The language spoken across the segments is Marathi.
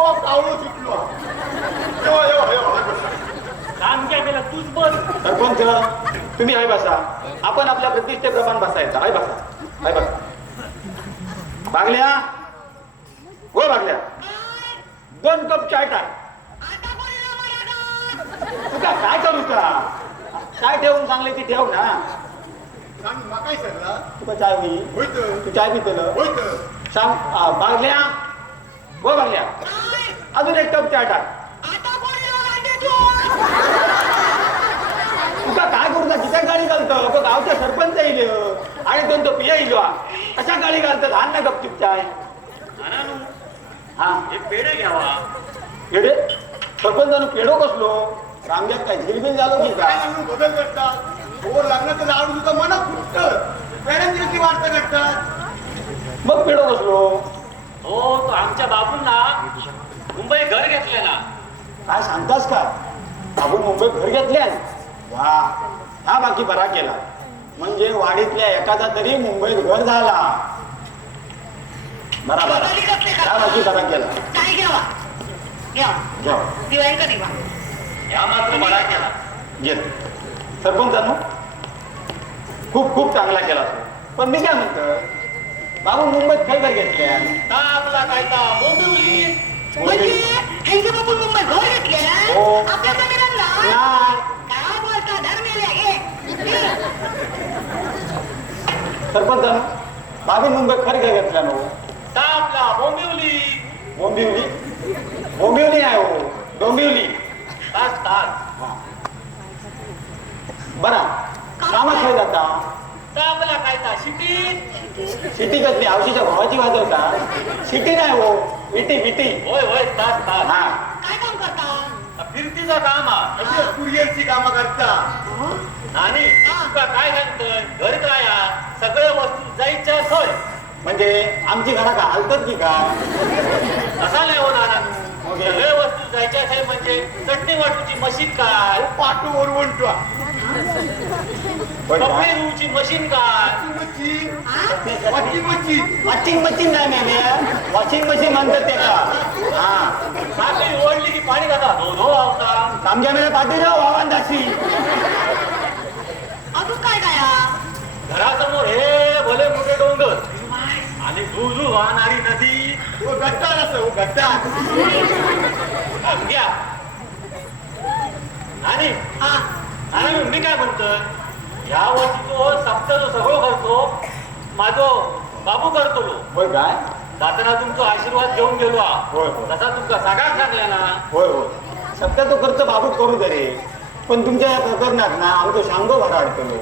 तो कावळो सुटलो येवा येवा येवा काम काय केलं तूच बस. तुम्ही आहे बसा. आपण आपल्या प्रतिष्ठेप्रमाणे बसायचं. आहे बसा. आहे बसा. बागल्या? हो बागल्या. दोन कप चाय टाक. तुका काय करू का काय ठेवून सांगले ती ठेव ना. सरला तुका चाय होई होयत तू चाय पितलं. होयत सांग आ, बागल्या? हो बागल्या. अजून एक कप चाय टाक तुका काय करू का कित्याक गाडी घालतो तो गावचा सरपंच येईल. आणि दोन तो पिया येईल. कशा गाडी घालतात हान ना गपचूप चाय. नानू हा. हे पेढे घ्यावा. पेढे? सरपंचानं पेढो कसलो? रामग्यात काय झिलबिल झालो की काय? बदल करतात हो लग्नाचं लाडू सुद्धा मनात फुटत. पेरेंट्स वार्ता करतात मग पेढो कसलो? हो तो आमच्या बाबूंना मुंबई घर घेतलेला काय सांगतास का? बाबू मुंबईत घर घेतल्यान वा हा बाकी बरा केला. म्हणजे वाडीतल्या एखादा तरी मुंबईत घर झाला. बरा बरा. हा बाकी बरा केला. घ्यावा वा या मात्र बरा केला. घेत सरपंचानो खूप खूप चांगला केला तो. पण मी काय म्हणतो बाबू मुंबईत काय घर घेतल्या? का आपला काय म्हणजे ह्यांचे बाबू मुंबई घर घेतले हो. आपल्या जमिनांना नाही. काय बोलता धर्मेल्या सरपंचानो घेतल्या नो आपला बोंबिवली. बोंबिवली? बोंबिवली आहे हो. डोंबिवली. तास. तास बरा. कामात खय जाता? आपला काय का शिटी सिटी कसली आवशीच्या भावाची वाजवता सिटी नाही हो. विटी विटी होय होय तास तास. हा. काय काम करता? फिरतीचं काम हा. कुरिअरची कामं करता. नानी तुका काय सांगतोय? घरीच राया सगळ्या वस्तू जायच्या थंय म्हणजे आमची घरा का? हालतात की काय असा नाही होणार. सगळ्या वस्तू जायच्या म्हणजे चटणी वाटूची मशीन काय? पाठू ओरवंटवा काय? धुवूची मशीन काय? वॉशिंग मशीन नाही मॅने वॉशिंग मशीन म्हणतात ते का हा. साखळी ओढली की पाणी घाला. धो धो आवता. कामग्या मेरे पाठी राव वाहन दासी अजून काय काय? घरासमोर हे भले मोठे डोंगर. आणि धुधू वाहणारी नदी. हो गट्टार असं हो गट्टार घ्या. आणि हा. आणि मी काय म्हणतोय? या वर्षी तो सप्ताह जो सगळं करतो माझो बाबू करतो होय काय? जाताना तुमचा आशीर्वाद घेऊन गेलो हा. होय, होय. तसा तुमका सगळ्यात सांगला ना. होय होय. सध्या तो खर्च बाबू करू दे रे. पण तुमच्या या प्रकरणात ना आमचं शांगो भरा अडकलो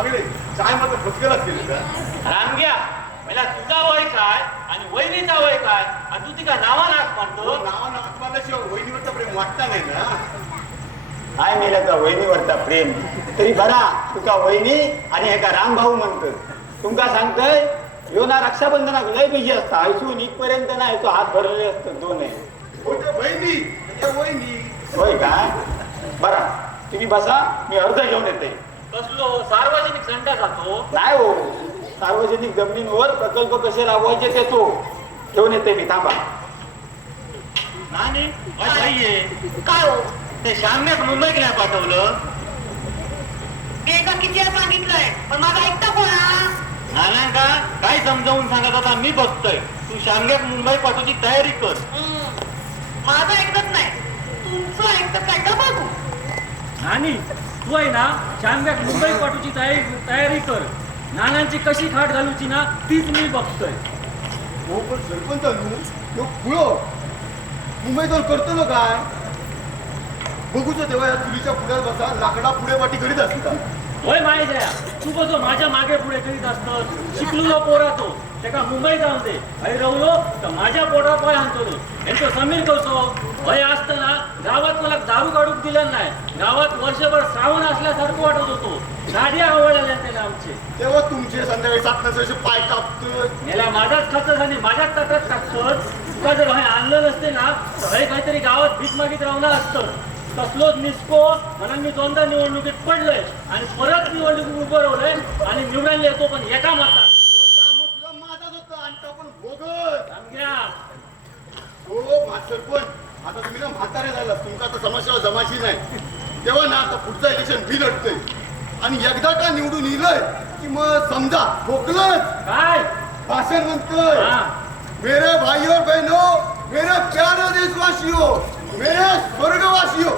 अगदी चाय मात्र फसकेला केली का राम घ्या. पहिला तुझा वय काय आणि वहिनीचा वय काय? आणि तू तिका नावा नाक म्हणतो. नावानं आत्माल्याशिवाय वहिनीवरचा प्रेम वाटता नाही ना. काय मेल्याचा वहिनीवरचा प्रेम? तरी बरा तुका वहिनी आणि हे का राम भाऊ म्हणतात तुमका सांगतोय ह्यो ना रक्षाबंधनाक लय बिजी असता आयसून इथपर्यंत नाही तो हात भरलेले असतात दोन वहिनी होय काय? बरा. तुम्ही बसा मी अर्ज घेऊन येते. कसलो सार्वजनिक संडा जातो? नाही हो. सार्वजनिक जमिनींवर प्रकल्प कसे राबवायचे ते तो घेऊन येते मी थांबा. नानी नाहीये काय हो? ते श्याम्यात मुंबईत नाही पाठवलं? एका किती वेळा सांगितलंय? पण माझा ऐकता कोणा? नानांका काय समजावून सांगत होता? मी बघतोय. तू श्याम्यात मुंबई पाठवची तयारी कर. माझं ऐकत नाही. तुमचं ऐकत काय? का बघू नानी तू आहे ना शानब्याक मुंबई पाठवची तयारी तयारी कर. नानांची कशी खाट घालूची ना तीच मी बघतोय. हो पण सरपंच तो खुळो. मुंबईत जाऊन करतो ना काय? बघूच तेव्हा या चुलीच्या पुढ्यात बसा लाकडा पुढे वाटी करीत असतात होय माय जया तू बघ माझ्या मागे पुढे करीत असत शिकलो पोरा तो त्याका मुंबई जाऊन दे. हय रवलो तर माझ्या पोटा पाय आणतो यांचं समीर करतो भय असताना गावात मला दारू काढूक दिलं नाही. गावात वर्षभर श्रावण असल्यासारखं वाटत होतो. गाड्या आवडल्या त्याला आमचे तेव्हा तुमचे संध्याकाळी सात नसायचे पाय कापतोय. याला माझाच खर्च आणि माझ्याच ताटात टाकतोच तुका जर हे आणलं नसते ना तर काहीतरी गावात भीक मागित राहणार असतं. तसलोच निसको म्हणून मी दोनदा निवडणुकीत पडलोय. आणि परत निवडणुकीत उभं राहिलोय आणि निवडायला येतो पण एका माता हो सरपंच आता तुम्ही ना म्हातारे झाला तुमका आता समस्याला जमायची नाही. तेव्हा ना आता पुढचं इलेक्शन मी लढतोय. आणि एकदा का निवडून येलंय की मग समजा ठोकलंच काय? भाषण म्हणतोय. हा. मेरे भाई और बहनों मेरे प्यारे देशवासियों मेरे स्वर्गवासियों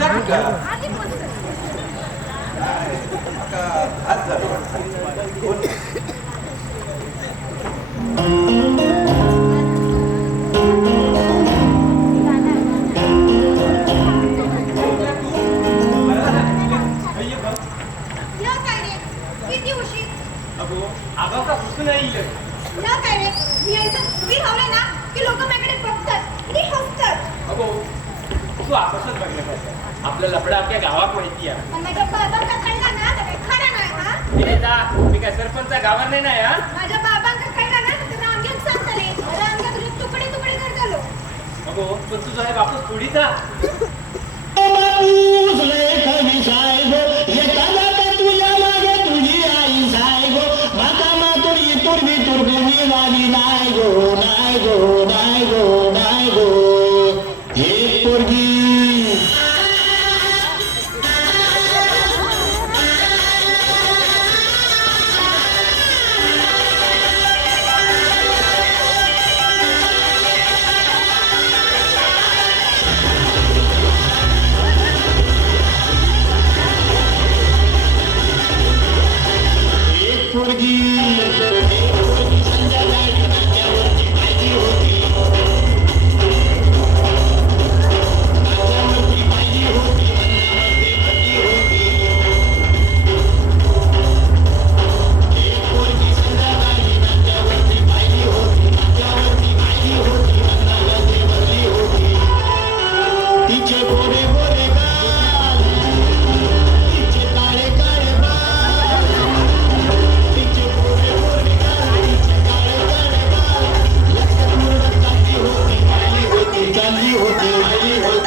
या आपलं लफडा अख्ख्या गावात माहिती आहे पण माझ्या बाबांका कळला ना तर काही खरं नाही हा? हे जा मी काय सरपंच गावात नाही ना यार माझ्या बाबांका कळला ना तर रामग्यात सांगतले रामग्या तुझे तुकडे तुकडे कर झालो अगो पण तुझा हे बापूस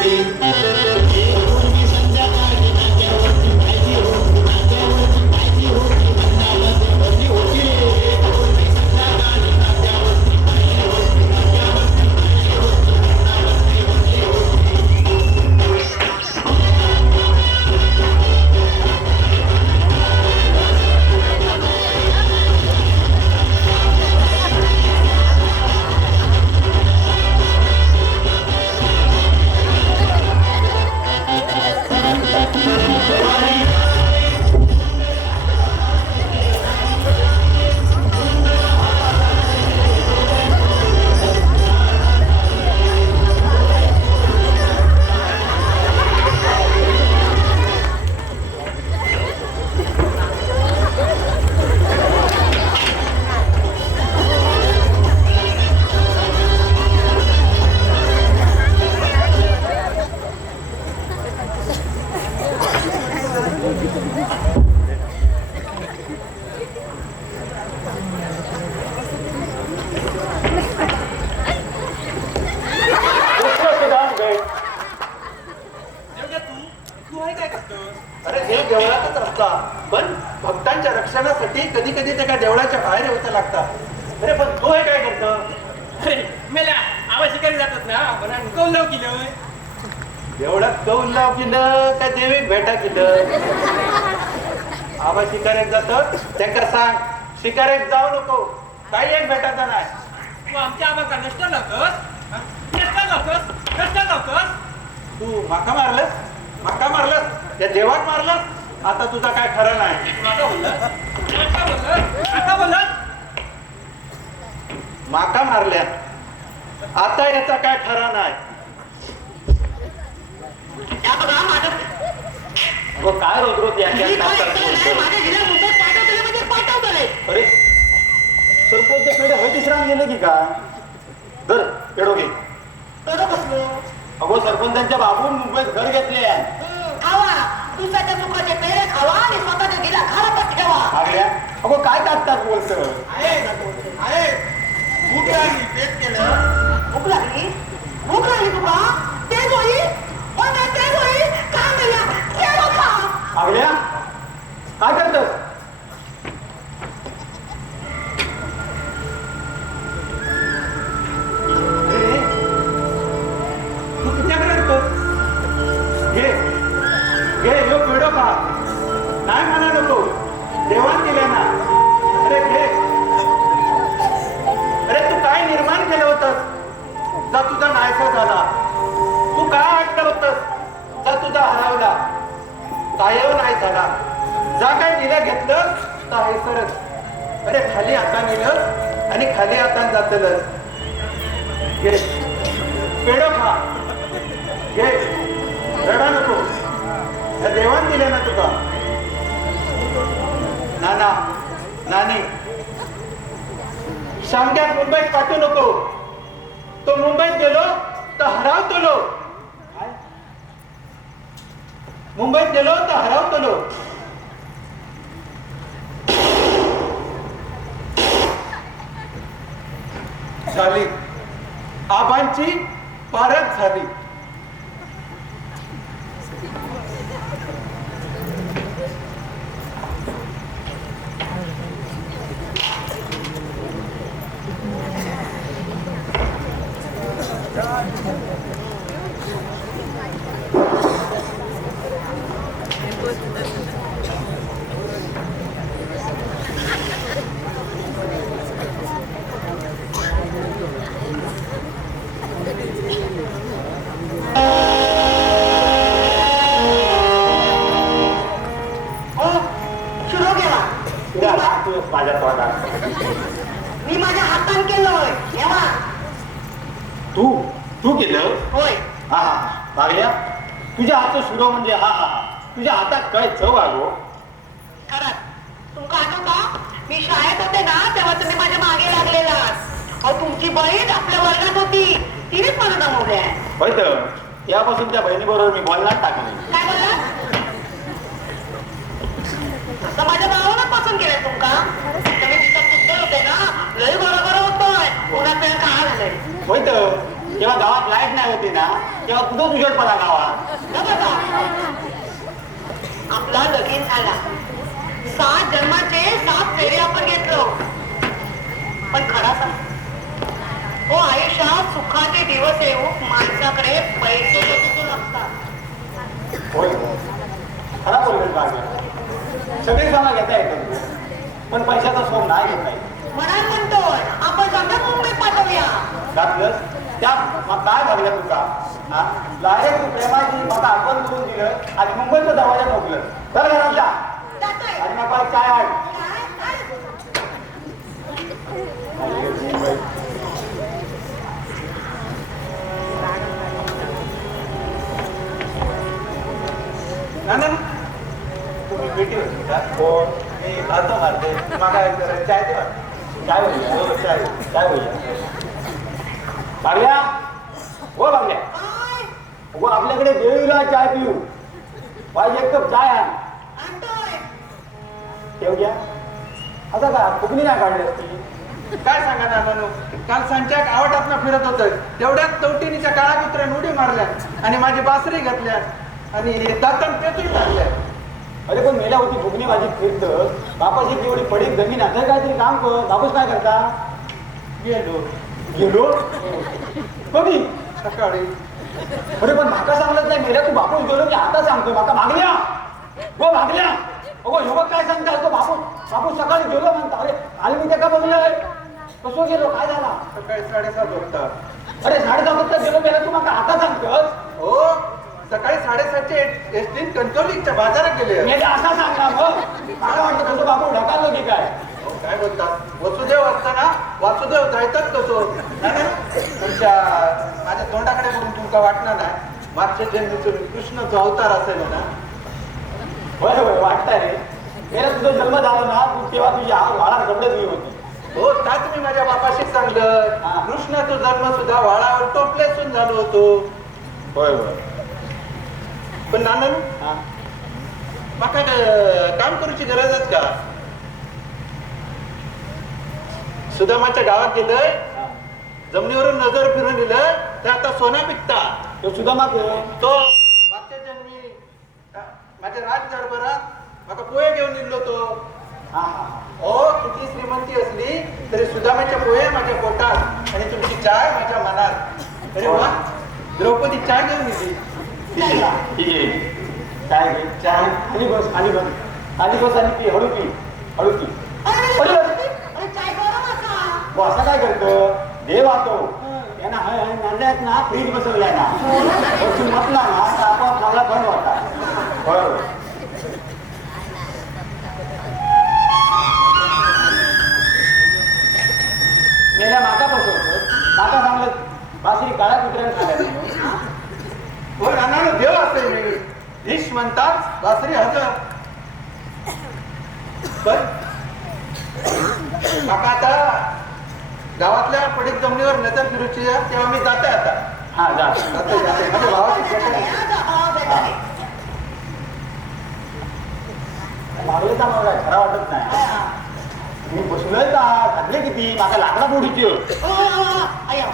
आली होती माका मारल्या. आता याचा काय खरा नाही. काय रोज रोज म्हणजे अरे सरपंचकडे हळदीच राम गेलं की काय? धर पेडो घे. अगो सरपंचांच्या बाबून मुंबईत घर घेतले. खावा. दुसऱ्याच्या चुकाचे पेरे खावा आणि स्वतःच्या गिला घरातच ठेवा. आगल्या अगो काय टाकतात बोल सर? आहे आहे. भूक लागली तेच केलं. भूक लागली? भूक लागली तुला तेच होई तेच होई काय म्हणल्या आगल्या काय करतस? नाही म्हणालो तो. देवान दिल्या ना. अरे घे. अरे तू काय निर्माण केलं होतस? जा तुझा नायसा झाला. तू काय आटलं होतस? जा तुझा हरवला. कायव नाही झाला. जा काय दिलं घेतलं तर अरे खाली आता नेलं आणि खाली आता जातलच घे. पेड खा. घे. रडा नको. देवान दिल्या ना तुका. नाना नानी. शामक्यात मुंबईत पाठवू नको. तो मुंबईत गेलो तर हरावतलो मुंबईत गेलो तर हरावतलो झाली. आबांची पारख झाली. बहीण आपल्या वर्गात होती. तिनेच मला जमवले होय तर. यापासून त्या बहिणीबरोबर मी बोलणार टाकले काय बोलला? असं माझ्या भावानं पसंत केलंय तुमका तुम्ही तिथं सुद्धा होते ना लय बरोबर होतोय. कोणात वेळ काय झालंय. होय तर. जेव्हा गावात लाइट नाही होती ना तेव्हा तुझं उजेडपणा गावात? न बघा. आपला लगीन झाला. सात जन्माचे सात फेरे आपण घेतलो. पण खरा सांग हो आयुष्यात सुखाचे दिवस येऊ माणसाकडे पैसे देखील लागतात. होय. खरा सगळे सामा घेता पण पैशाचा सोम नाही घेता येत. म्हणून म्हणतोय आपण समजा मुंबईत पाठवूया. घातलं त्यात मग काय बघलं तुका? हा? डायरेक्ट तू प्रेमाची मला आपण करून दिलं आणि मुंबईचं दरवाजा ठोकलं. तर घरात काय होईल? हो चाय काय होईल? बागल्या हो बागल्या? हो आपल्याकडे देवीला चाय पिऊ. पाहिजे एक कप चाय आण. ठेव घ्या आता का फुकणी नाही काढली असती? काय सांगा ना नानू काल सांच्या आवटात फिरत होत. तेवढ्यात चौटीनीच्या काळा कुत्र्याने उडी मारल्या. आणि माझी बासरी घातल्या. आणि दातण पेटून टाकल्या. अरे पण मेला होती फुकणी माझी फिरत. बापाची तेवढी पडीक जमीन आता काहीतरी काम कर. बापूस काय करता? गेलो. गेलो? कधी? सकाळी. अरे पण माका सांगत नाही. मेल्या तू बापूस गेलो की आता सांगतोय. माका मागल्या गो मागल्या अगो युवक काय सांगता तो बापू बापू सकाळी गेलो म्हणता. अरे काल मी त्याका बघलोय? कसो गेलो? काय झाला? सकाळी साडेसात वाजता. अरे साडेदहा वाजता गेलो मेला तू माका आता सांगतोस हो. सकाळी साडेसातचे एसटी कणकवलीच्या बाजारात गेले. मेल्या असा सांगणार मग मला वाटतं तुझं बापू ढकाललो की काय? अहो, काय बोलतात वसुदेव असताना वासुदेव जायतात कसो? तुमच्या माझ्या तोंडाकडे बघून तुमका वाटणार नाही. मागच्या जन्मीतून कृष्णाचा अवतार असेल ना. होय होय वाटतंय रे. तुझा जन्म झाला ना तू तेव्हा तुझी आग वाळा कपडे धुई होती. हो त्याच मी माझ्या बापाशी सांगलं. हा. कृष्णाचा जन्म सुद्धा वाळावर टोपल्यासून झालो होतो. होय होय. पण नाना माका काम करूची गरजच का? सुदामाच्या गावात गेलंय जमिनीवरून नजर फिरून दिलं तर आता सोना पिकता. तो सुद्धा माग तो मागच्या जन्मी माझ्या राज दरबारात माका पोहे घेऊन निघलो तो. ओ किती श्रीमंती असली तरी सुदामाच्या पोहे माझ्या पोटात आणि तुमची चाय माझ्या मनात. अरे वा द्रौपदी चाय घेऊन दिली ठीक आहे. काय चहा खाली बस खाली बस. खाली बस आणि पी हळू पी हळू पी. असा काय करतो? देव आतो त्यांना नांद्यात ना फ्रीज बसवलाय ना. बसून म्हटला ना तर आपोआप चांगला बंद होता. बरोबर. मेल्या माका बसवतो माका सांगलं बासरी काळ्या कुत्र्याने खाल्ल्या. हो रानानं देव असे मी. ईश म्हणतात बासरी हजर. पण काका आता गावातल्या पडीक जमिनीवर नजर फिरूची तेव्हा मी जाते आता. हा जा. जाते जाते. माझ्या भावाची शेत आहे. मागलेचा मला काय खरा वाटत नाही. मी बसलोय का? खाल्ले किती? माका लाकडा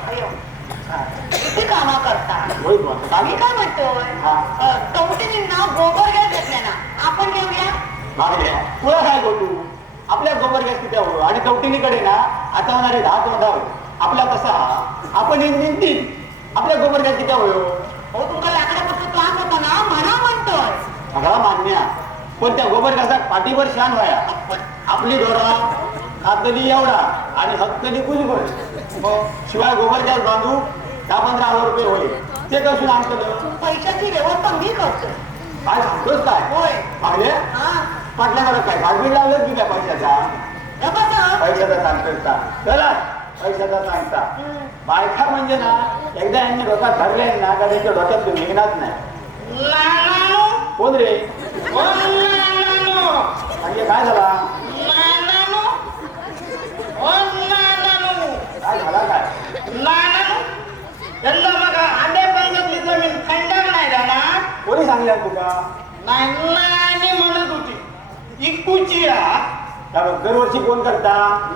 अयो किती कामा करता बुवा, काय म्हणतोय हा. कवटिनींना गोबर गॅस घेतले ना आपण घेऊया? तुला काय बोलू आपल्या गोबर गॅस किती हवं आणि चौटिनीकडे ना आता होणारे दहा तोंडावर आपला कसा? आपण इंजिन तीन आपल्या गोबर गॅस किती हवं हो तुमका लाकडापासून त्रास होता ना? म्हणा म्हणतोय. सगळा मान्य. पण त्या गोबर गॅसात पाठीवर शान व्हाया. आपली घोडा खातली एवढा आणि हक्कली कुलभर शिवाय गोबर गॅस बांधू दहा पंधरा हजार रुपये होईल. ते कसून आणतं पैशाची व्यवस्था मी करतोय काय सांगतोस काय? होय. पाहिले हा. पाटल्याकडे काय? भागबीड लावलं की काय पैशाचा. पैशाचा सांगतोस का? चला पैशाचा सांगता. बायका म्हणजे ना एकदा यांनी डोक्यात धरले ना का त्यांच्या डोक्यात तो निघणार नाही. कोण रे? म्हणजे काय झाला नानानो, ओ नानानो, काय झाला काय नानानो. यंदा बघा आंबे पंजाबली जमीन थंडाक नाही राहणार. कोणी सांगल्या तुका? नाही नानी म्हणत होती. इकूची हा. त्या बघ, दरवर्षी कोण करता?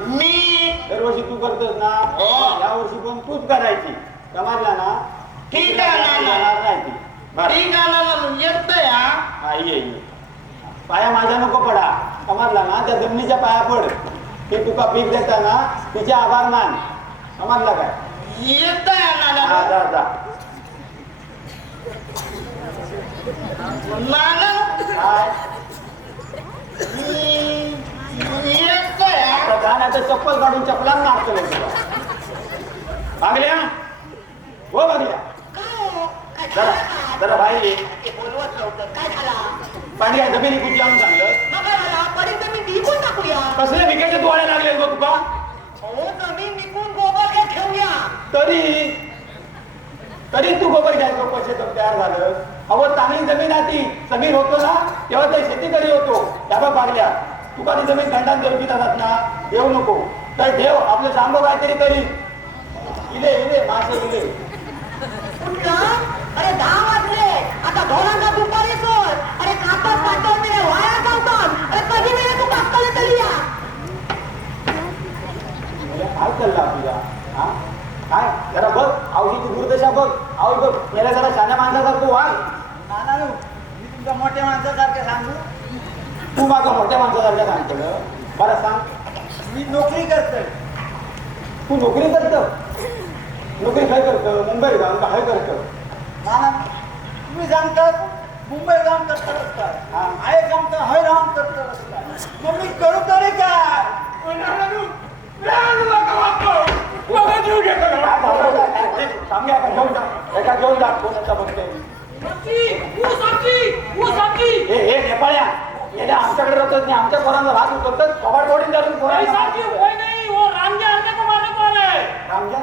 मी. दरवर्षी तू करतोस ना? हो. या वर्षी पण तूच करायची? समजला ना? ठीक आहे ना, ना. जाणार नाही ती. बरं. ठीक आहे नानानो, येतोय हा. हा ये ये. पाया माझ्या नको पडा. समजला ना त्या जमिनीच्या पाया पड. ते तुका पीक देताना तिचे आभार मान. समजला काय? जा जा. काय? मी येतोय. आता तर चप्पल काढून चपलान मारतो मी तुला. भागल्या हो भागल्या काय जरा बाहेर ये. ते बोलवत नव्हतं काय झाला जमिनी कुठे आणून सांगलं विकून टाकूया. कसले विकेचे डोळे लागले बघ तुका हो ठेवूया तरी तरी तू गोबर घ्यायचो पैसे तर तयार झालं. अहो चांगली जमीन आहे ती. जमीन होतो ना तेव्हा ते शेती करी होतो. त्या बघ बागल्या. तुका ती जमीन खंडात देऊची जातात ना देऊ नको. तर देव आपलं सांगो काहीतरी करी इले इले मासे इले. अरे दहा वाजले. आता ढोलांचा दुपारी सोड. अरे कापड काटत मिळे वाया जातात अरे कधी मिळे तू कापताले तरी या. काय चाललं तुझा हा? काय? जरा बघ आवशीची दुर्दशा बघ. आव बघ याला जरा शाण्या माणसासारखं वाघ नानानू मी तुमच्या मोठ्या माणसासारखे सांगू? तू माझं मोठ्या माणसासारखं सांगतो बरं सांग. मी नोकरी करतोय. तू नोकरी करतो? नोकरी काय करतो? मुंबई जाऊन काय करतो? नाना तुम्ही सांगतात मुंबई जाऊन करतो हा. आहे सांगता हय राहून करतो मग मी करू तरी काय? काय झालं काय? सांगूया का घेऊन जा एका घेऊन जा कोणाचा बघते हे हे नेपाळ्या गेल्या आमच्याकडे राहतात नाही आमच्या पोरांना राहत होतं कबाड फोडून धरून पैसा पोरांना की होय नाही वो रामजा अर्ध्या को मारने को आला है रामजा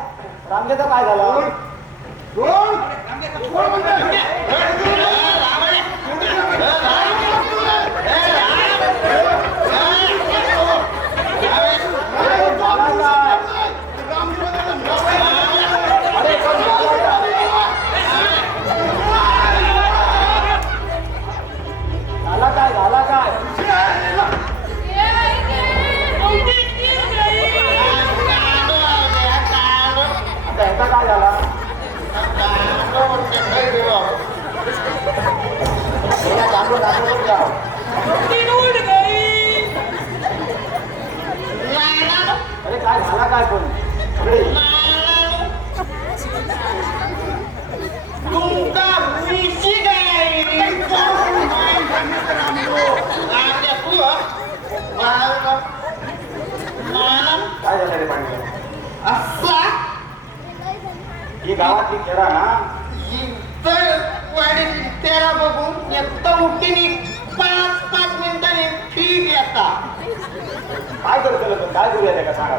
काय करतो लोक काय करूया त्याला सांगा.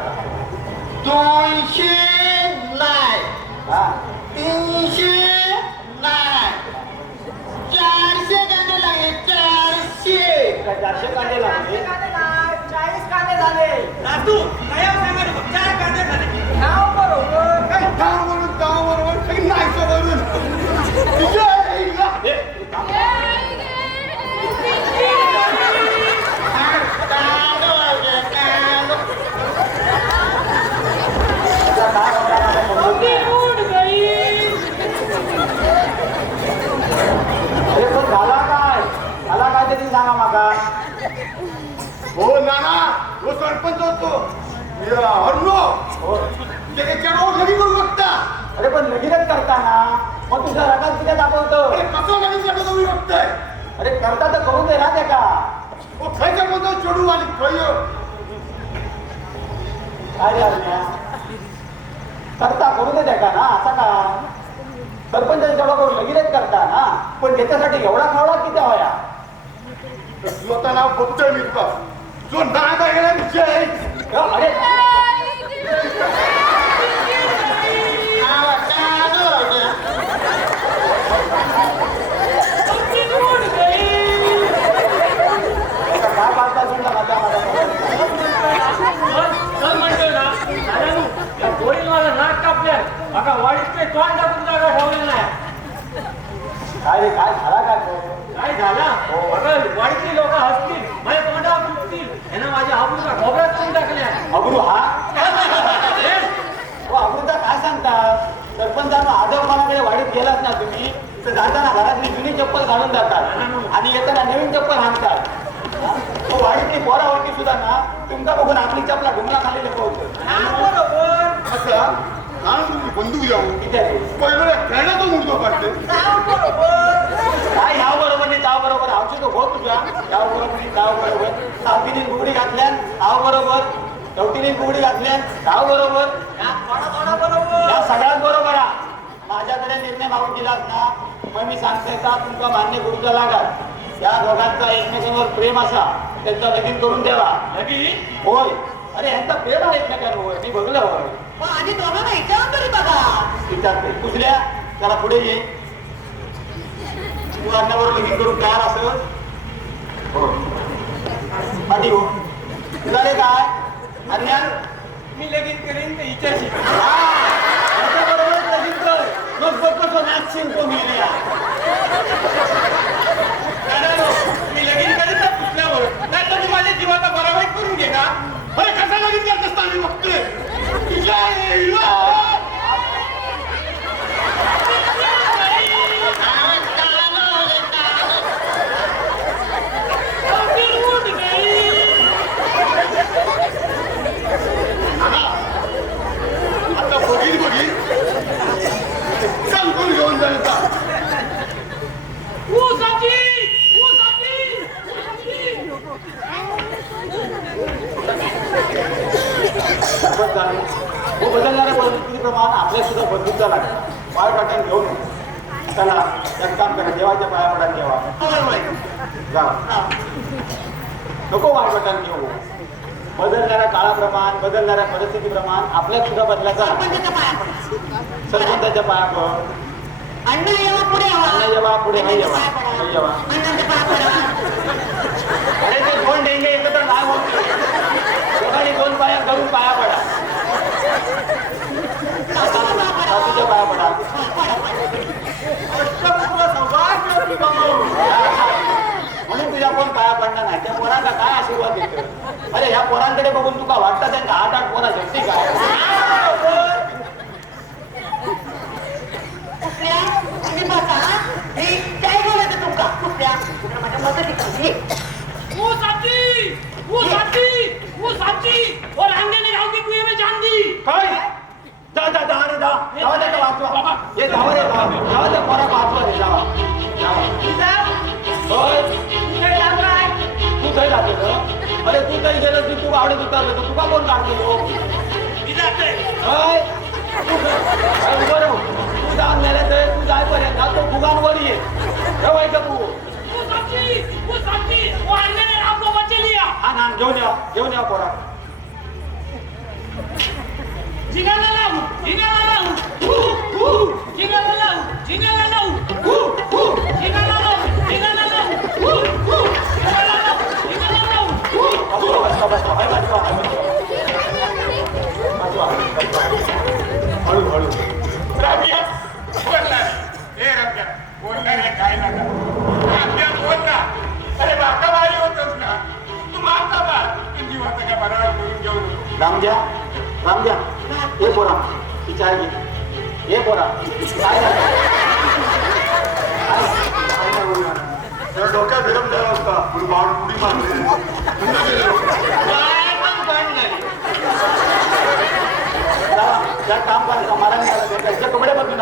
दोनशे नाही. हा. तीनशे नाही. चारशे कांदे लागले चारशे. काय चारशे कांदे लागले चाळीस कांदे झाले. नातू काय सांगा रे, चार कांदे झाले. बरोबर. काय गाव गाव बरोबर काही नाहीचं वरून तुझ्या आईला. तुला काय म्हणता मला समजत नाही. अरे पण झाला काय झाला काय ते ती सांगा माका हो नाना हो सरपंच होतो हरलो हो त्याच्या रोज लगी करू बघता. अरे पण लगीनच करताना मग तुझ्या रगात किती दाखवतो अरे कसं लगी करतो तुम्ही बघताय? अरे करता तर करून दे ना ते का? हो खायच्या म्हणतो चढू आली खय. काय? करता करू दे का ना असा का? सरपंचाच्या तेवढा करून लगीनच करता ना? पण त्याच्यासाठी एवढा खावडा किती हवाया स्वतः नाव बघतोय मी काय झाला काय तो? काय झाला? बघा वाडीतली लोक हसतील. माझ्या तोंडावर यानं माझ्या हापूसला खोबऱ्यात करून टाकल्या. अब्रू हा? हो? अब्रूचा काय सांगतात सरपंचानं आजोबानाकडे वाढीत गेलात ना तुम्ही तर जाताना घरातली जुनी चप्पल घालून जातात आणि येताना नवीन चप्पल आणतात तो वाडीतली पोरावरती सुद्धा ना तुमचा बघून आपली चपला ढुंगला खाली बरोबर. असा? खेळण्याचा मुर्दो काढते नाव बरोबर काय ह्या बरोबर नाही त्या बरोबर आमची तो हो तुझ्या त्या बरोबर नाही त्या बरोबर सावतीने बुगडी घातल्यान हाव बरोबर चौथीने बुगडी घातल्यान हाव बरोबर थोडा बरोबर या सगळ्यात बरोबर आहे माझ्याकडे निर्णय मागून दिलास ना मग मी सांगते का तुमचा मान्य करूचा लागात या दोघांचा एकमेकांवर प्रेम असा त्यांचं लगीन करून द्यावा लगीन? होय अरे यांचा प्रेम आहे एकमेकांवर मी बघलं होय पण आधी दोघांना विचारून तरी बघा. विचारते कुठल्या जरा पुढे ये. तू अन्नावर लगीन करून तयार असेल हो. पाठी हो. रे काय? अन्या मी लगीन करीन ते हिच्याशी बरोबर लगीन कर. मग बघ कसं मेल्या दादानू, मी लगीन करीन तर पुसल्यावर. नाही तर माझ्या जीवाचा बराबर करून घे का? अरे कसा लगीन करत असता मी बघतोय. तुझ्या आईला. आता बघीन बघीन सांगून घेऊन जायचा ऊसाची! ऊसाची! ऊसाची! सरपंचाने हो परिस्थितीप्रमाणे आपल्या सुद्धा बदलूचा लागेल पाय पाटण घेऊन चला एक काम करा देवाच्या पाया ठेवा नको वाटवटान घेऊ. बदलणाऱ्या काळाप्रमाण बदलणाऱ्या परिस्थितीप्रमाण आपल्यात सुद्धा बदलायचा. सरपंचाच्या पाया पडा. अण्णा पुढे अण्णा पुढे नाही अरे ते दोन डेंगे एकत्र नाही होत. दोन पाया करून पाया पडा. सासूच्या पाया पडा म्हणून तुझ्या कोण पाया पडणार नाही त्या पोरांना काय आशीर्वाद देतो अरे ह्या पोरांकडे बघून तुका वाटतं त्यांच्या आठ आठ पोरा शक्ती काय काय बोलायचं तुमका कुठल्या माझ्या मदतीत ये. ऊसाची! ऊसाची! ऊसाची! और अंगने गाव की कुएं में जान दी काय जा जा जा रे जा जावा त्याचा वाचवा ये जावा रे जावा जावा त्या पोरा वाचवा रे जावा जावा होय. तू थंय जाते अरे तू थंय गेलं की तू आवडत उतरलं तर तुका कोण काढतो मी जाते होय. तू तू जाऊन नेले तर तू जायपर्यंत ना तो फुगांवर ये ठेवाय का तू? वो साक्षी वो साक्षी वो जिन्याला लावू जिन्याला लावू हु हु जिन्याला लावू जिन्याला लावू हु हु जिन्याला लावू जिन्याला लावू हु हु जिन्याला लावू जिन्याला लावू हु हु बस बस हाय अरे बाका बाई ना तू माता बा जीवाचा काय बरोबर करून घेऊन रामजा रामजा हे पोरा तिच्या आई हे पोरा काय झालं? डोक्यात गरम झाला होता. म्हणून बावड पुढी मारली? काम करायचं मला त्यांचे कपडे बदलून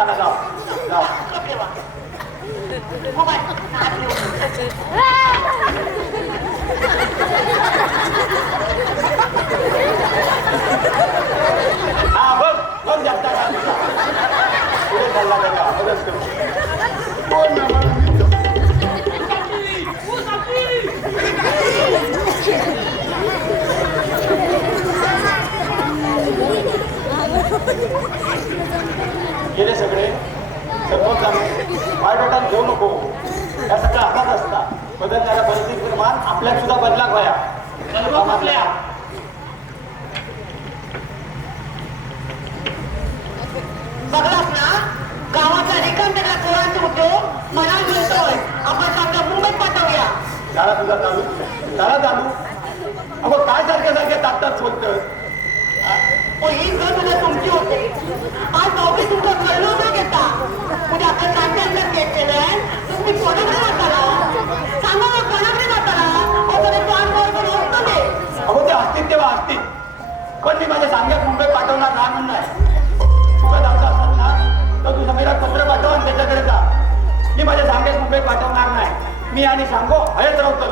गेले सगळे. सगळं चालू घेऊ नको. या सगळ्या हातात असता बदलणाऱ्या परिस्थितीत मान आपल्या सुद्धा बदलाग व्हाया. आपल्या. गावाचा रिकामटेका उद्योग मला मिळतोय आपण चांगला मुंबईत पाठवूया झाला तुझा चालू झाला चालू अगं काय सारख्या सारख्या ताकतात बोलतोय ही घर तुला तुमची होते आज नोकरी तुमचं कळलं न घेता म्हणजे आपल्या चांगल्या चेक केलंय तुम्ही कोणाकडे जाताला सांगा ना कोणाकडे जाताला अहो ते असतील तेव्हा असतील. पण मी माझ्या सांग्यात मुंबई पाठवणार नाही म्हणून तू समीरा पत्र पाठव आणि त्याच्याकडे जा. मी माझ्या सांगेस मुंबई पाठवणार नाही. मी आणि सांगो हयच राहतो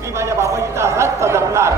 मी माझ्या बाबाजीचा असाच तर जपणार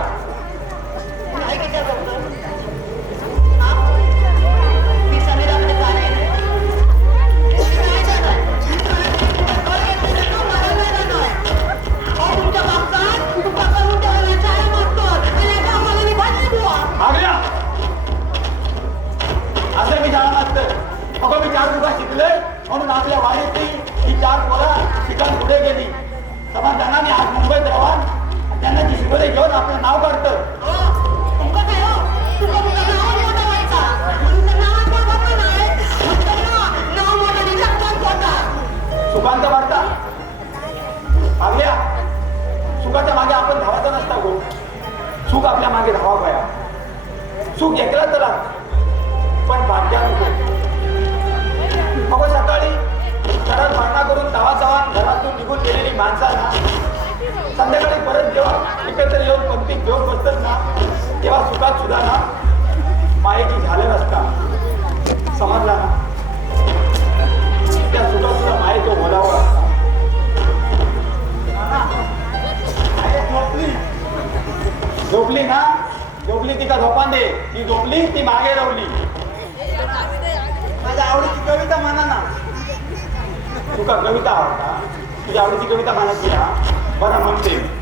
झोपली झोपली ना? झोपली ती का झोपान दे. ती झोपली ती मागे रवली माझ्या आवडीची कविता म्हणा ना. तुका कविता आवडता? तुझ्या आवडीची कविता म्हणायची हा. बरं म्हणते.